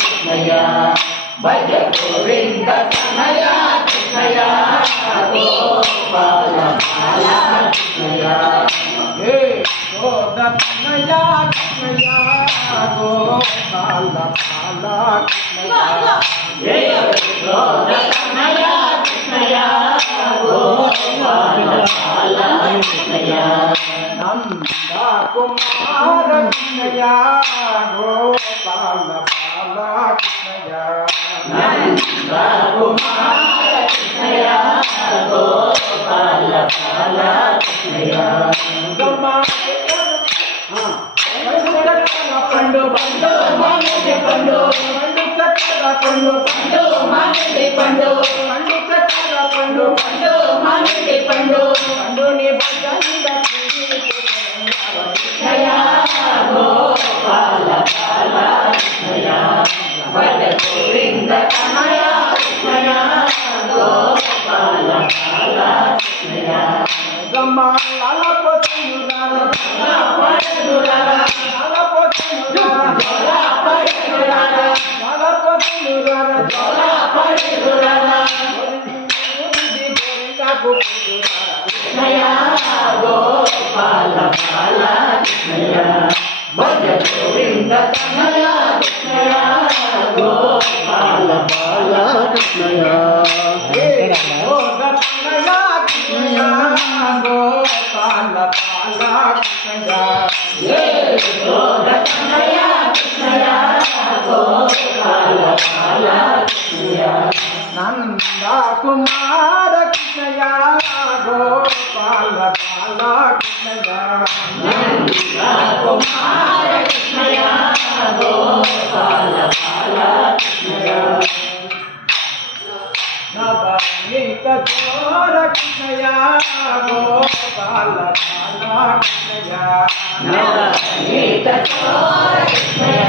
ಕೃಷ್ಣಯ್ಯ ಭಜ ಗೋವಿಂದ ಕೃಷ್ಣಯ್ಯ ಕೃಷ್ಣಯ್ಯ ಗೋಪಾಲ ಬಾಲ ಕೃಷ್ಣಯ್ಯ ಹೇ ಗೋದ ಕೃಷ್ಣಯ್ಯ ಕೃಷ್ಣಯ್ಯ ಗೋಪಾಲ ಬಾಲ ಕೃಷ್ಣಯ್ಯ ಹೇ ಗೋದ ಕೃಷ್ಣಯ್ಯ ಕೃಷ್ಣಯ್ಯ ಗೋಪಾಲ ಬಾಲ ಕೃಷ್ಣಯ್ಯ ನಂದ ಕುಮಾರ ಕೃಷ್ಣಯ್ಯ ಗೋಪಾಲ ಬಾಲ ಕೃಷ್ಣಯ್ಯ ನಂದ ಕುಮಾರ ಕೃಷ್ಣಯ್ಯ ಗೋಪಾಲ ಬಾಲ ಕೃಷ್ಣಯ್ಯ పండు పండు మామిడి పండు పండు చక్కర పండు పండు మామిడి పండు పండు చక్కర పండు పండు మామిడి పండు పండుని భజంద కృష్ణయ్య గోపాల బాల కృష్ణయ్య భజ గోవింద కృష్ణయ్య కృష్ణయ్య గోపాల బాల కృష్ణయ్య గమ్మ లాల పోతురాల పడురాల కృష్ణయ్య గోపాల బాల కృష్ణయ్య భజ గోవింద కృష్ణయ్య కృష్ణయ్య గోపాల బాల కృష్ణయ్య కృష్ణయ్య కృష్ణయ్య గోపాల బాల కృష్ణయ్య కృష్ణయ్య కృష్ణయ్య గోపాల బాల కృష్ణయ్య నంద కుమార కృష్ణయ్య గోపాల బాల కృష్ణయ్య నంద కుమార కృష్ణయ్య గోపాల బాల కృష్ణయ్య నవనీత చోర కృష్ణయ్య గోపాల బాల కృష్ణయ్య నవనీత చోర కృష్ణయ్య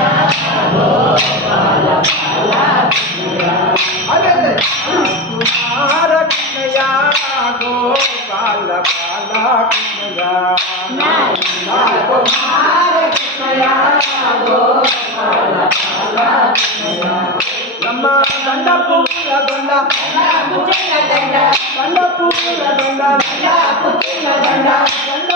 గోపాల బాల కృష్ణయ్య కుమార కృష్ణయ్య గోపాల బాల కృష్ణయ్య కుమార కృష్ణయ్య గోపాల బాల కృష్ణయ్య ನಮ್ಮ ದಂಡ ಪೂಲ ದಂಡ ದಂಡ ಪೂಲ ದಂಡ ದಂಡ ಪೂಲ ದಂಡ ದಂಡ